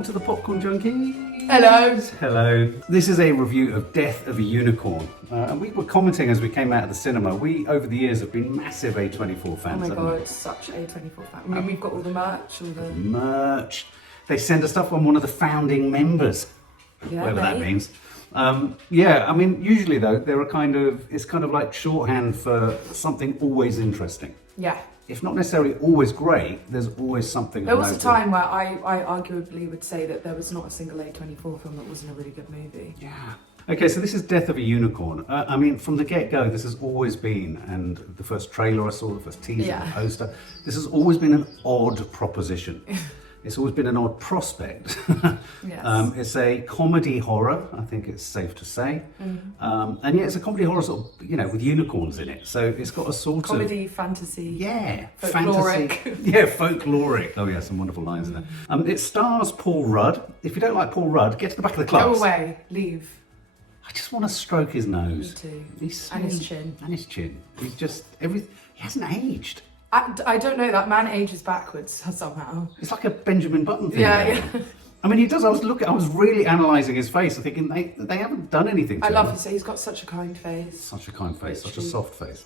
welcome to the Popcorn Junkies. Hello. Hello. This is a review of Death of a Unicorn. And we were commenting as we came out of the cinema. We, over the years, have been massive A24 fans. Oh my god, such A24 fan. I mean, we've got all the merch, all the... Merch. They send us stuff on one of the founding members, Yeah, whatever that mate. means. Yeah, I mean, usually though, they're it's kind of like shorthand for something always interesting. Yeah. If not necessarily always great, there's always something. There was a time where I arguably would say that there was not a single A24 film that wasn't a really good movie. Yeah. Okay, so this is Death of a Unicorn. I mean, from the get-go, this has always been, and the first trailer I saw, the first teaser, the poster, this has always been an odd proposition. It's always been an odd prospect. Yes. It's a comedy horror, I think it's safe to say. And yeah, it's a comedy horror sort of, with unicorns in it. So it's got a sort of... Comedy, fantasy. Yeah. Folkloric. Fantasy. Yeah, folkloric. Oh yeah, some wonderful lines in there. It stars Paul Rudd. If you don't like Paul Rudd, get to the back of the class. Go away. Leave. I just want to stroke his nose. Me too. And his chin. And his chin. He's just... He hasn't aged. I don't know, that man ages backwards somehow. It's like a Benjamin Button thing. Yeah. I mean, he does. I was really analysing his face and thinking they haven't done anything to him. I love him. He's got such a kind face. Such a kind face, Literally. such a soft face.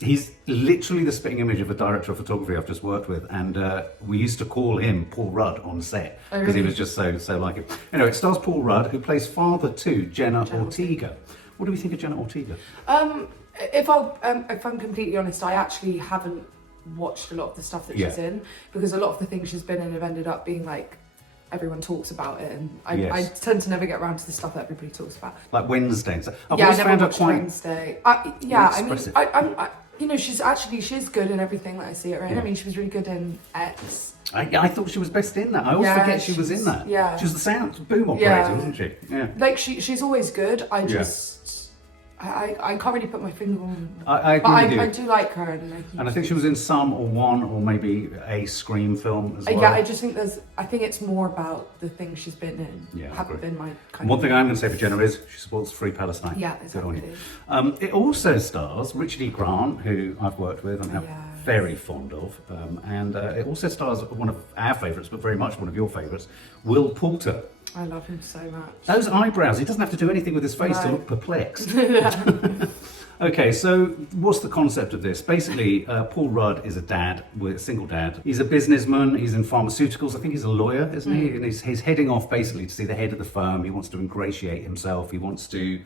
He's literally the spitting image of a director of photography I've just worked with, and we used to call him Paul Rudd on set because he was just so like it. Anyway, it stars Paul Rudd, who plays father to Jenna Ortega. What do we think of Jenna Ortega? If I'm completely honest, I actually haven't watched a lot of the stuff that she's in, because a lot of the things she's been in have ended up being like, everyone talks about it, and I tend to never get around to the stuff that everybody talks about. Like Wednesday. So I've I always never found her watched quite Wednesday. I mean, expressive. she's good in everything that I see her in. I mean, she was really good in X. I thought she was best in that. I always forget she was in that. Yeah. She was the sound boom operator, wasn't she? Yeah. Like she's always good. I can't really put my finger on. I agree with you. I do like her, and I think she was in some or one or maybe a Scream film as well. Yeah, I just think I think it's more about the things she's been in. Yeah, haven't been my kind One of... thing I'm going to say for Jenna is she supports Free Palestine. Yeah, exactly. Good on you. It also stars Richard E. Grant, who I've worked with and am very fond of, and it also stars one of our favourites, but very much one of your favourites, Will Poulter. I love him so much. Those eyebrows, he doesn't have to do anything with his face to look perplexed. Okay, so what's the concept of this? Basically, Paul Rudd is a single dad. He's a businessman, he's in pharmaceuticals, I think he's a lawyer, isn't he? And he's heading off basically to see the head of the firm. He wants to ingratiate himself, he wants to,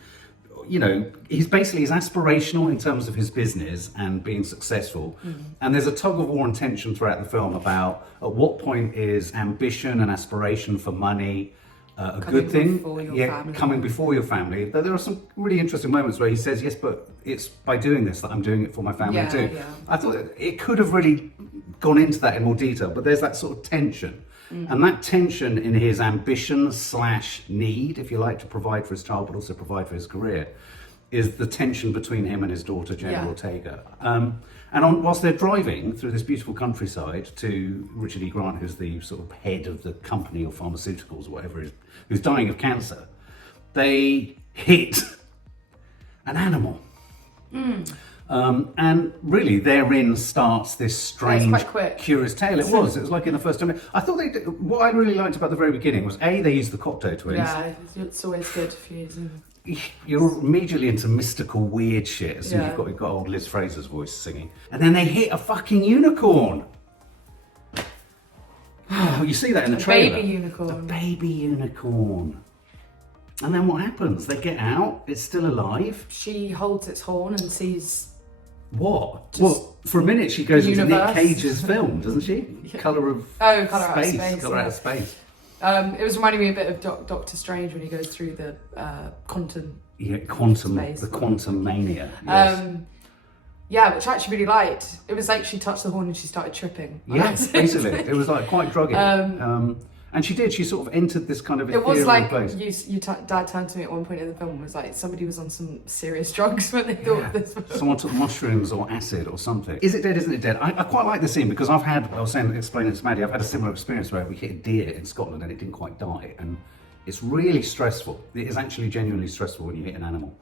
he's aspirational in terms of his business and being successful. And there's a tug of war and tension throughout the film about at what point is ambition and aspiration for money a good thing, coming before your family. There are some really interesting moments where he says, yes, but it's by doing this that I'm doing it for my family too. Yeah. I thought it could have really gone into that in more detail, but there's that sort of tension. And that tension in his ambition / need, if you like, to provide for his child, but also provide for his career, is the tension between him and his daughter, Jenna Ortega. Whilst they're driving through this beautiful countryside to Richard E. Grant, who's the sort of head of the company of pharmaceuticals, or whatever it is, who's dying of cancer, they hit an animal. And really, therein starts this strange, curious tale. It was like in the first time. I thought what I really liked about the very beginning was they used the Cocteau Twins. Yeah, it's always good if you use them. You're immediately into mystical, weird shit as soon as you've got old Liz Fraser's voice singing. And then they hit a fucking unicorn. You see that in the trailer. Baby unicorn. A baby unicorn. And then what happens? They get out, it's still alive. She holds its horn and sees... What? Well, for a minute she goes into Nick Cage's film, doesn't she? Colour of Colour Space. Out of Space. Colour Out of Space. It was reminding me a bit of Doctor Strange when he goes through the quantum. Yeah, the quantum mania. Yes. Which I actually really liked. It was like she touched the horn and she started tripping. Yes, basically. It was like quite drugging. And she did. She sort of entered this kind of ethereal place. It was like Dad turned to me at one point in the film and was like, somebody was on some serious drugs when they thought of this film. Someone took mushrooms or acid or something. Is it dead? Isn't it dead? I quite like the scene because explaining to Maddie, I've had a similar experience where we hit a deer in Scotland and it didn't quite die, and it's really stressful. It is actually genuinely stressful when you hit an animal.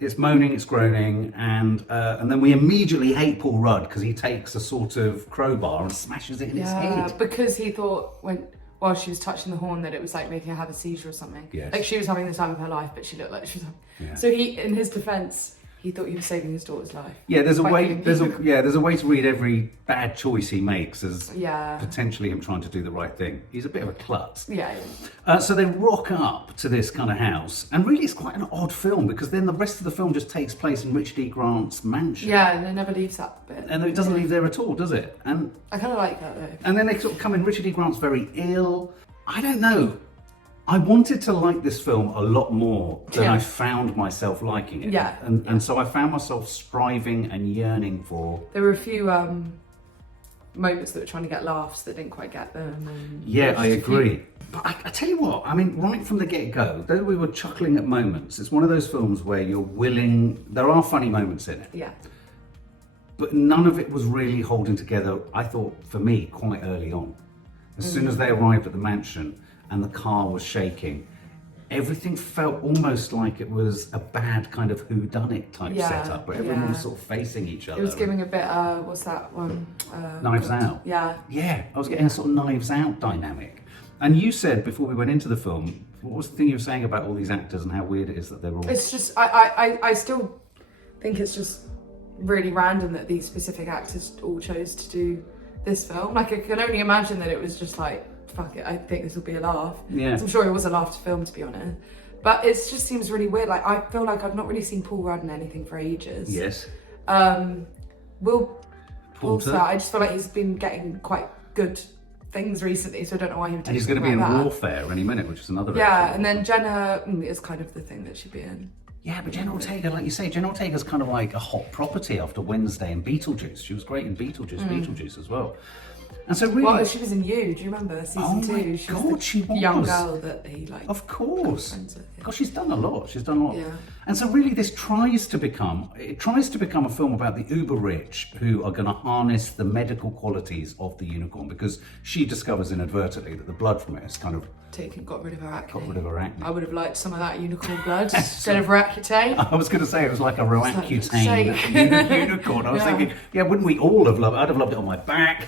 It's moaning, it's groaning, and then we immediately hate Paul Rudd because he takes a sort of crowbar and smashes it in his head. Because he thought while she was touching the horn that it was like making her have a seizure or something. Yes. Like she was having the time of her life, but she looked like she was. Yeah. So he, in his defence, he thought he was saving his daughter's life. Yeah, there's a By way. giving There's a people- there's a way to read every bad choice he makes as Yeah. potentially him trying to do the right thing. He's a bit of a klutz. Yeah. So they rock up to this kind of house, and really it's quite an odd film because then the rest of the film just takes place in Richard E. Grant's mansion. Yeah, and it never leaves that bit. And it doesn't leave there at all, does it? And I kind of like that though. and then they sort of come in. Richard E. Grant's very ill. I don't know. I wanted to like this film a lot more than Yeah. I found myself liking it. Yeah. And so I found myself striving and yearning for. There were a few moments that were trying to get laughs that didn't quite get them. And Yeah, I just a few- agree. But I tell you what, I mean, right from the get-go, though we were chuckling at moments, it's one of those films where you're willing. There are funny moments in it, Yeah. but none of it was really holding together. I thought, for me, quite early on. As soon as they arrived at the mansion and the car was shaking, everything felt almost like it was a bad kind of whodunit type Yeah, setup, where everyone was yeah. sort of facing each other. It was giving a bit, what's that one? Knives Out. Yeah. Yeah, I was getting a sort of Knives Out dynamic. And you said before we went into the film, what was the thing you were saying about all these actors and how weird it is that they're all... It's just, I still think it's just really random that these specific actors all chose to do this film. Like, I can only imagine that it was just like, fuck it, I think this will be a laugh. Yeah. I'm sure it was a laugh to film, to be honest. But it just seems really weird. Like, I feel like I've not really seen Paul Rudd in anything for ages. Yes. Will Poulter. I just feel like he's been getting quite good things recently, so I don't know why he would And he's going to be in Warfare any minute, which is another... Yeah, and then Jenna is kind of the thing that she'd be in. Yeah, but Jenna Ortega, like you say, Jenna Ortega's kind of like a hot property after Wednesday and Beetlejuice. She was great in Beetlejuice as well. And so really... Well, she was in You, do you remember? Season 2. my was God, the she was. young girl that he like. Of course. friends with, yeah. Gosh, she's done a lot. She's done a lot. Yeah. And so really this tries to become a film about the uber rich who are going to harness the medical qualities of the unicorn, because she discovers inadvertently that the blood from it is kind of Got rid of her acne. got rid of her acne. I would have liked some of that unicorn blood instead of Roaccutane. I was going to say it was like a Roaccutane Shake. unicorn. I was Yeah. thinking, yeah, wouldn't we all have loved it? I'd have loved it on my back.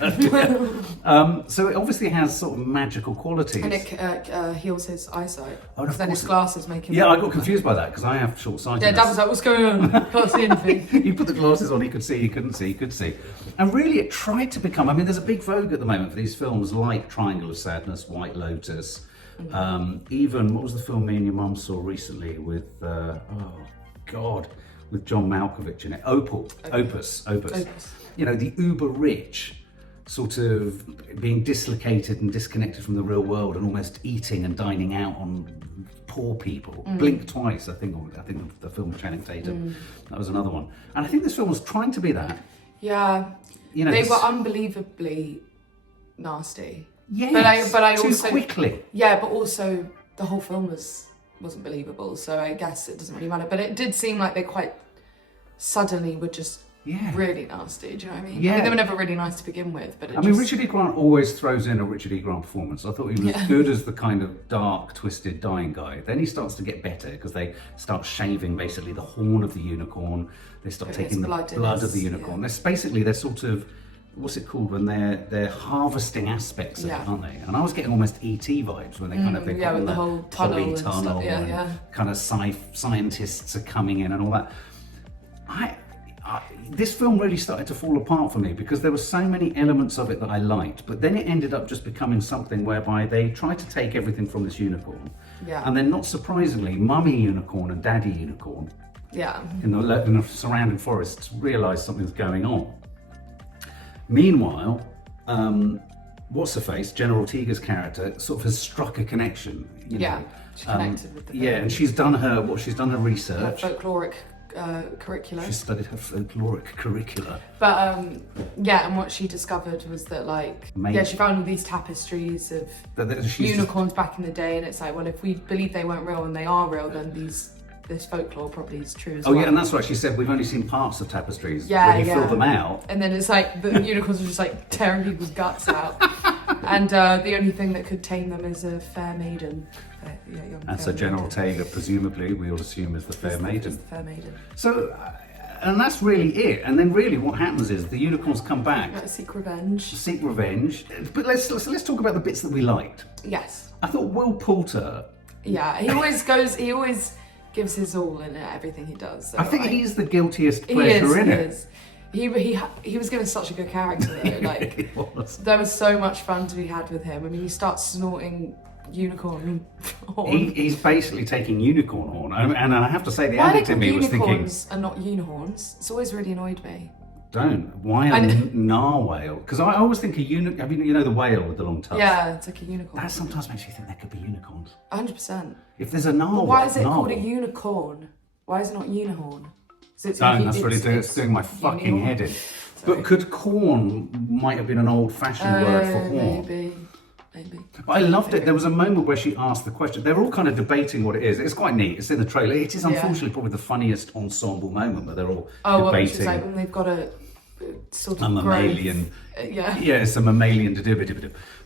So it obviously has sort of magical qualities. And it heals his eyesight. Oh, of Because then his course. glasses make him. Yeah, I got confused by that because I have short-sightedness. Yeah, Dad was like, what's going on? Can't see anything. You put the glasses on, he could see, he couldn't see, he could see. And really it tried to become, I mean, there's a big vogue at the moment for these films like Triangle of Sadness, White Lotus, even, what was the film me and your mum saw recently with, with John Malkovich in it, Opus. You know, the uber rich sort of being dislocated and disconnected from the real world and almost eating and dining out on poor people. Blink Twice, I think the film with Channing Tatum, that was another one. And I think this film was trying to be that. Yeah. You know, They this- were unbelievably nasty. Yes, but I too also quickly. Yeah, but also the whole film wasn't believable, so I guess it doesn't really matter. But it did seem like they quite suddenly were just Yeah. really nasty. Do you know what I mean? Yeah. I mean, they were never really nice to begin with, but it I mean, Richard E. Grant always throws in a Richard E. Grant performance. I thought he was good as the kind of dark, twisted, dying guy. Then he starts to get better because they start shaving basically the horn of the unicorn. They start Putting taking the its blood in blood his- of the unicorn. yeah. They're sort of, what's it called when they're harvesting aspects of Yeah. it, aren't they? And I was getting almost E.T. vibes when they kind of, they've yeah, got with the whole tunnel and stuff. polytunnel Yeah, and yeah. kind of scientists are coming in and all that. This film really started to fall apart for me because there were so many elements of it that I liked, but then it ended up just becoming something whereby they tried to take everything from this unicorn, Yeah. and then not surprisingly, mummy unicorn and daddy unicorn Yeah. in the surrounding forests realised something's going on. Meanwhile, what's her face, Jenna Ortega's character, sort of has struck a connection. You know. Yeah. She connected with the Yeah, and she's done her research. folkloric curriculum. She studied her folkloric curricula. But yeah, and what she discovered was that she found all these tapestries of unicorns back in the day, and it's like, well, if we believe they weren't real and they are real, then this folklore probably is true as well. Oh yeah, and that's right. She said we've only seen parts of tapestries. Yeah, when you yeah. fill them out. And then it's like the unicorns are just like tearing people's guts out, and the only thing that could tame them is a fair maiden. And so Jenna Ortega, presumably, we all assume is the fair maiden. Is the fair maiden. So, And that's really it. And then really what happens is the unicorns come back. Seek revenge. Seek revenge. But let's talk about the bits that we liked. Yes. I thought Will Poulter... Yeah, he always gives his all in everything he does. So I think he's the guiltiest pleasure in it. He was given such a good character though. Like, He was. There was so much fun to be had with him. I mean, he starts snorting unicorn horn. He's basically taking unicorn horn, and I have to say the Why addict in me was thinking, unicorns and not unicorns? It's always really annoyed me. why a narwhale? Because I always think a unicorn. I mean, you know the whale with the long tusks. Yeah, it's like a unicorn. That sometimes makes you think there could be unicorns. 100%. If there's a narwhal, But why is it called a unicorn? Why is it not unicorn? So that's really doing my fucking head in. Sorry. But could corn might have been an old-fashioned word for horn? Maybe. But I loved it. There was a moment where she asked the question. They're all kind of debating what it is. It's quite neat. It's in the trailer. It is unfortunately probably the funniest ensemble moment where they're all debating. Well, like when they've got a sort of mammalian. Yeah, it's a mammalian.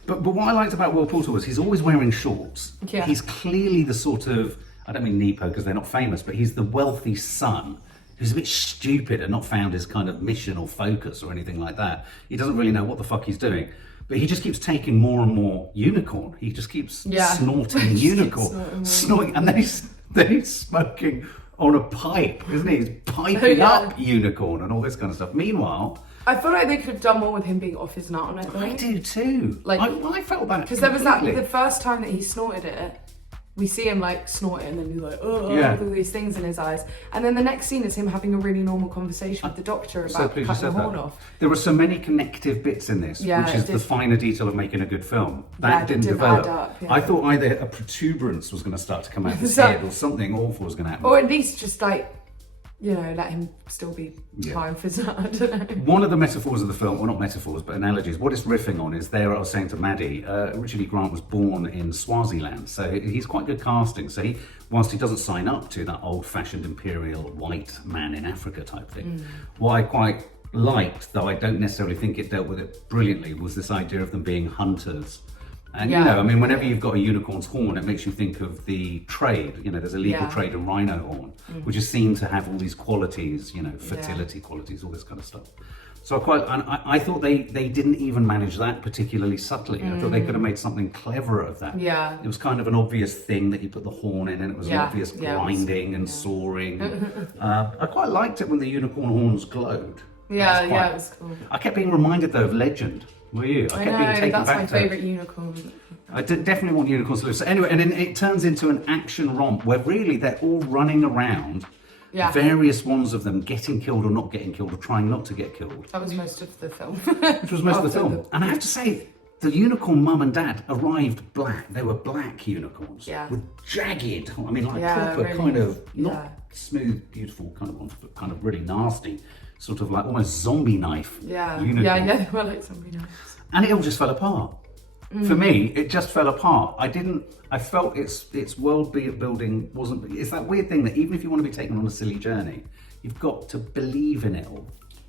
But what I liked about Will Poulter was he's always wearing shorts. Yeah. He's clearly the sort of, I don't mean Nepo because they're not famous, but he's the wealthy son who's a bit stupid and not found his kind of mission or focus or anything like that. He doesn't really know what the fuck he's doing. But he just keeps taking more and more unicorn. He just keeps snorting unicorn. Snorting. And then he's smoking on a pipe, isn't he? He's piping up unicorn and all this kind of stuff. Meanwhile... I feel like they could have done more with him being off his nut on it, though. I do too. Like, I felt that. Because there was that, the first time that he snorted it, we see him like snort it and then he's like, with all these things in his eyes. And then the next scene is him having a really normal conversation with the doctor about cutting the horn off. There were so many connective bits in this, which is the finer detail of making a good film. That didn't develop. Add up, I thought either a protuberance was going to start to come out of his head or something awful was going to happen. Or at least just like, let him still be fine for that. I don't know. One of the metaphors of the film, well not metaphors, but analogies, what it's riffing on is there I was saying to Maddie, Richard E. Grant was born in Swaziland, so he's quite good casting. So whilst he doesn't sign up to that old-fashioned imperial white man in Africa type thing, what I quite liked, though I don't necessarily think it dealt with it brilliantly, was this idea of them being hunters. And whenever you've got a unicorn's horn, it makes you think of the trade. There's a legal trade in rhino horn, which is seen to have all these qualities, fertility qualities, all this kind of stuff. So I thought they didn't even manage that particularly subtly. I thought they could have made something cleverer of that. Yeah. It was kind of an obvious thing that you put the horn in, and it was an obvious grinding and sawing. I quite liked it when the unicorn horns glowed. It was cool. I kept being reminded though of Legend. Were you? I kept being taken that's back my to favourite unicorn. I definitely want unicorns to live. So anyway, and then it turns into an action romp where really they're all running around, various ones of them getting killed or not getting killed or trying not to get killed. That was most of the film. Which was most of the film. And I have to say, the unicorn mum and dad arrived black. They were black unicorns with jagged, proper really, kind of, not smooth, beautiful kind of ones, but kind of really nasty, sort of like almost zombie knife unicorn. They were like zombie knives. And it all just fell apart. For me, it just fell apart. I felt its world building wasn't, it's that weird thing that even if you want to be taken on a silly journey, you've got to believe in it all.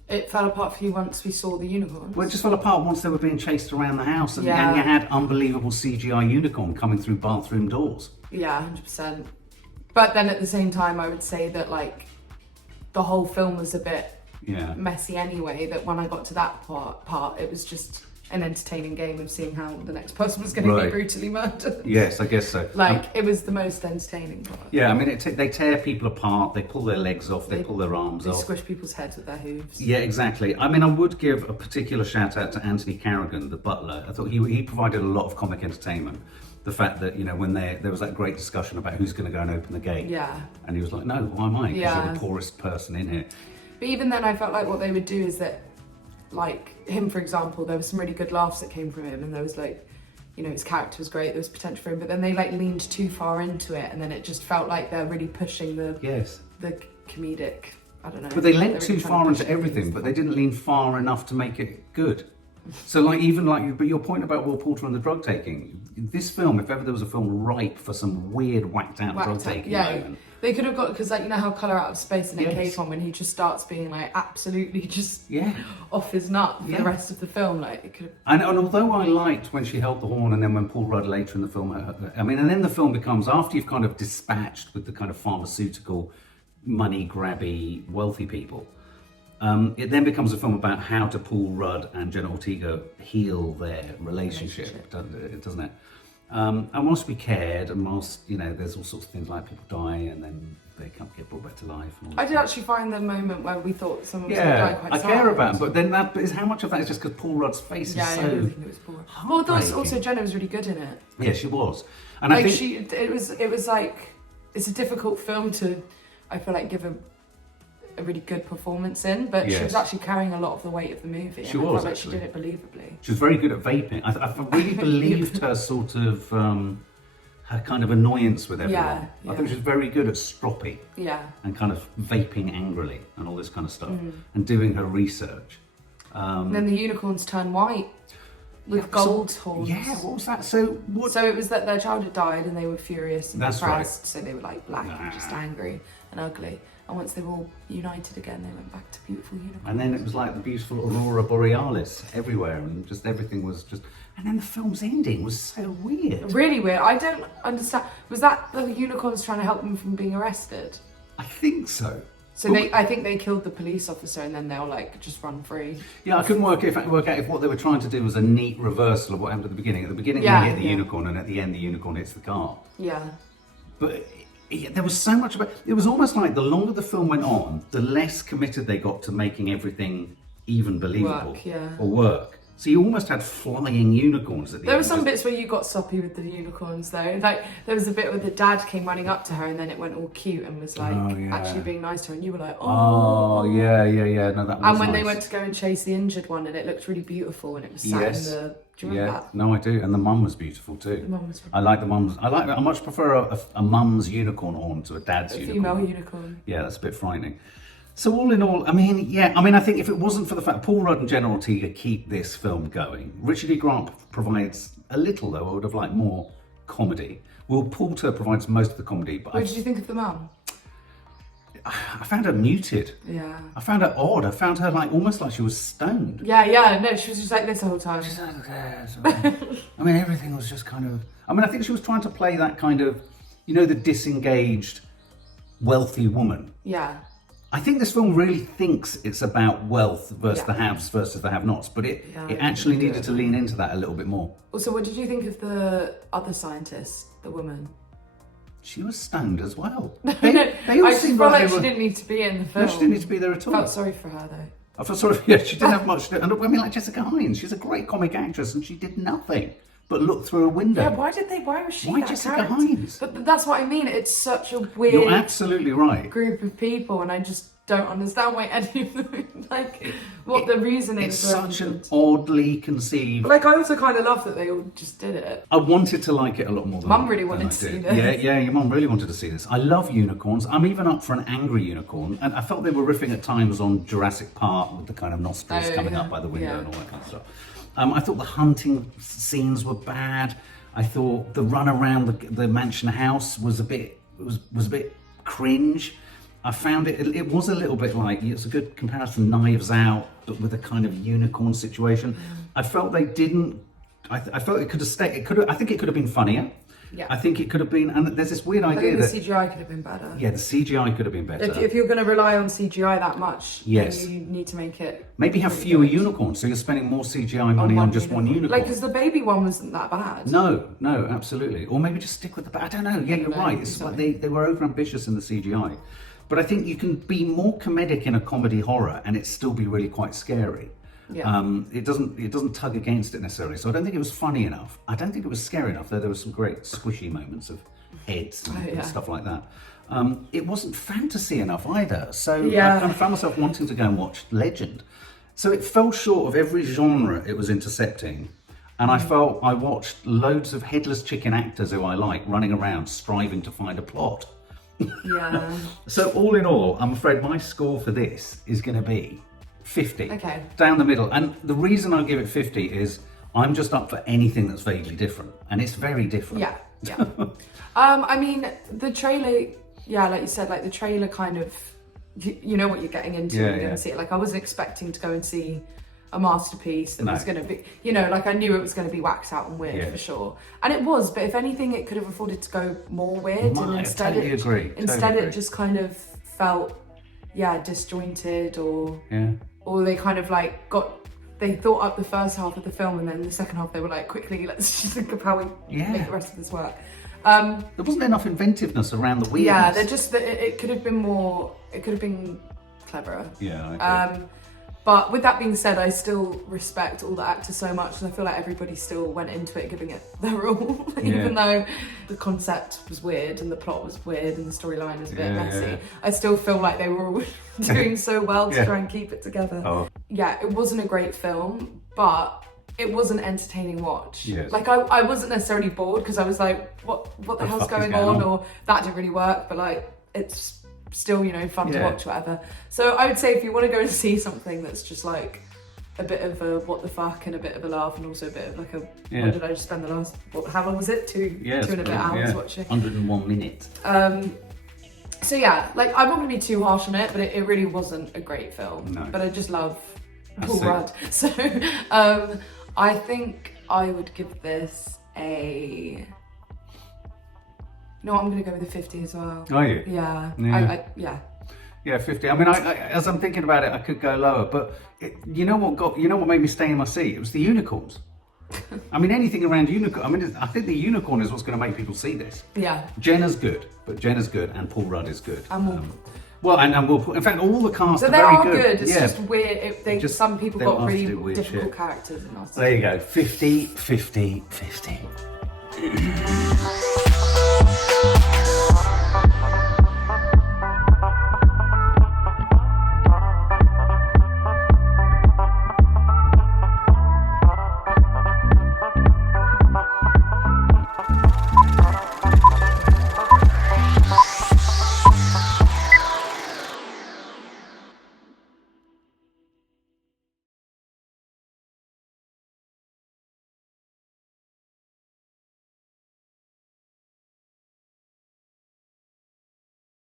It fell apart for you once we saw the unicorns? Well, it just fell apart once they were being chased around the house and you had unbelievable CGI unicorn coming through bathroom doors. Yeah, 100%. But then at the same time, I would say that like the whole film was a bit messy anyway, that when I got to that part, it was just an entertaining game of seeing how the next person was going to be brutally murdered. Yes, I guess so. It was the most entertaining part. Yeah, they tear people apart, they pull their legs off, they pull their arms off. They squish people's heads with their hooves. Yeah, exactly. I would give a particular shout out to Anthony Carrigan, the butler. I thought he provided a lot of comic entertainment. The fact that, when there was that great discussion about who's going to go and open the gate. Yeah. And he was like, no, why am I? Because you're the poorest person in here. But even then I felt like what they would do is that, like him, for example, there was some really good laughs that came from him, and there was his character was great, there was potential for him, but then they leaned too far into it, and then it just felt like they're really pushing the comedic, I don't know. But they leant too far into everything, but they didn't lean far enough to make it good. So but your point about Will Poulter and the drug taking, this film, if ever there was a film ripe for some weird whacked out drug taking moment. They could have got, because you know how Colour Out of Space and Cave on, when he just starts being absolutely just off his nut for the rest of the film, it could have... And although I liked when she held the horn, and then when Paul Rudd later in the film, and then the film becomes, after you've kind of dispatched with the kind of pharmaceutical, money grabby, wealthy people, It then becomes a film about how to Paul Rudd and Jenna Ortega heal their relationship. Doesn't it? And whilst we cared, and whilst, you know, there's all sorts of things like people die and then they can't get brought back to life. And all I did actually find the moment where we thought someone was going to die quite sad. I care about it, but then that is how much of that is just because Paul Rudd's face is so. I think it was Paul Rudd. Well, that's also Jenna was really good in it. Yeah, she was, and like I think it was like, it's a difficult film to, I feel like, give a really good performance in, but she was actually carrying a lot of the weight of the movie. She was, like she did it believably. She was very good at vaping. I really believed her sort of her kind of annoyance with everyone. I think she was very good at stroppy. And kind of vaping angrily and all this kind of stuff, and doing her research. And then the unicorns turn white with gold horns. Yeah, what was that? So it was that their child had died and they were furious and depressed. Right. So they were like black and just angry and ugly. And once they were all united again, they went back to beautiful unicorns. And then it was like the beautiful Aurora Borealis everywhere, and just everything was just. And then the film's ending was so weird. Really weird. I don't understand. Was that the unicorns trying to help them from being arrested? I think so. So I think they killed the police officer and then they'll like just run free. Yeah, I couldn't work out if what they were trying to do was a neat reversal of what happened at the beginning. At the beginning, they hit the unicorn, and at the end, the unicorn hits the car. Yeah. But there was so much about it. Was almost like the longer the film went on, the less committed they got to making everything even believable or work. So you almost had flying unicorns at the end. There were some bits where you got soppy with the unicorns though. Like there was a bit where the dad came running up to her and then it went all cute and was like actually being nice to her, and you were like, oh yeah. No, that was And when nice. they went to go and chase the injured one and it looked really beautiful and it was sat in the. Do you remember that? No, I do. And the mum was beautiful too. The mum was. I like the mums. I much prefer a mum's unicorn horn to a dad's unicorn. Female unicorn. Yeah, that's a bit frightening. So all in all, I think if it wasn't for the fact Paul Rudd and Jenna Ortega keep this film going, Richard E. Grant provides a little, though I would have liked more comedy. Will Poulter provides most of the comedy. But What did you think of the mum? I found her muted. Yeah. I found her odd. I found her like almost like she was stoned. Yeah. No, she was just like this the whole time. She's like, everything was just kind of. I think she was trying to play that kind of, the disengaged, wealthy woman. Yeah. I think this film really thinks it's about wealth versus the haves versus the have-nots, but it actually needed to lean into that a little bit more. Also, what did you think of the other scientist, the woman? She was stoned as well. They all seemed like she didn't need to be in the film. No, she didn't need to be there at all. I felt sorry for her though. I felt sorry for her. She didn't have much to do. Like Jessica Hines, she's a great comic actress and she did nothing but look through a window. Yeah, why was she Why that Jessica character? Hines? But that's what I mean. It's such a weird. You're absolutely right. Group of people, and I just don't understand why any of them what the reasoning is. It's such an oddly conceived. But I also kind of love that they all just did it. I wanted to like it a lot more than Mum really wanted to see this. Yeah, your mum really wanted to see this. I love unicorns. I'm even up for an angry unicorn, and I felt they were riffing at times on Jurassic Park with the kind of nostrils coming up by the window and all that kind of stuff. I thought the hunting scenes were bad. I thought the run around the mansion house was a bit cringe. I found it was a little bit like, it's a good comparison, Knives Out, but with a kind of unicorn situation. I felt they didn't. I felt it could have stayed. I think it could have been funnier. Yeah. I think it could have been, and there's this weird idea that the CGI could have been better. Yeah, the CGI could have been better. If you're going to rely on CGI that much, yes, then you need to make it. Maybe have fewer unicorns, so you're spending more CGI money on just one unicorn. Like, because the baby one wasn't that bad. No, absolutely. Or maybe just stick with the. I don't know. Yeah, you're right. It's like they were over ambitious in the CGI, but I think you can be more comedic in a comedy horror and it still be really quite scary. Yeah. It doesn't tug against it necessarily. So I don't think it was funny enough. I don't think it was scary enough, though there were some great squishy moments of heads and stuff like that. It wasn't fantasy enough either. So I kind of found myself wanting to go and watch Legend. So it fell short of every genre it was intercepting. And I felt I watched loads of headless chicken actors who I like running around striving to find a plot. Yeah. So all in all, I'm afraid my score for this is going to be 50. Okay. Down the middle. And the reason I give it 50 is I'm just up for anything that's vaguely different. And it's very different. Yeah. I mean, the trailer, like you said, like the trailer kind of, you know what you're getting into when you go and see it. Like I wasn't expecting to go and see a masterpiece that was going to be, like I knew it was going to be whacked out and weird for sure. And it was, but if anything, it could have afforded to go more weird. And instead I totally agree. It just kind of felt, disjointed, or Yeah. or they kind of like they thought up the first half of the film, and then the second half they were like, quickly, let's just think of how we make the rest of this work. There wasn't enough inventiveness around the wheels. Yeah, they're just it could have been more. It could have been cleverer. Yeah. Okay. But with that being said, I still respect all the actors so much, and I feel like everybody still went into it giving it their all, even though the concept was weird and the plot was weird and the storyline was a bit messy. Yeah. I still feel like they were all doing so well to try and keep it together. Oh. Yeah, it wasn't a great film, but it was an entertaining watch. Yes. Like I wasn't necessarily bored, because I was like, what the hell's going on? Or that didn't really work, but like it's still, you know, fun to watch, whatever. So I would say if you want to go and see something that's just like a bit of a what the fuck and a bit of a laugh, and also a bit of like a what did I just spend the last how long was it? Two and a bit hours watching. 101 minutes. So yeah, like I'm not gonna be too harsh on it, but it really wasn't a great film. No. But I just love Paul Rudd. So I think I would give this a... No, I'm going to go with a 50 as well. Are you? Yeah. Yeah. Yeah, 50. I mean, I as I'm thinking about it, I could go lower, but you know what made me stay in my seat? It was the unicorns. I mean, anything around unicorn. I mean, I think the unicorn is what's going to make people see this. Yeah. Jenna's good, and Paul Rudd is good. And in fact, all the cast are they very are good. It's just weird. Some people got really difficult characters. There you go. 50, 50, 50.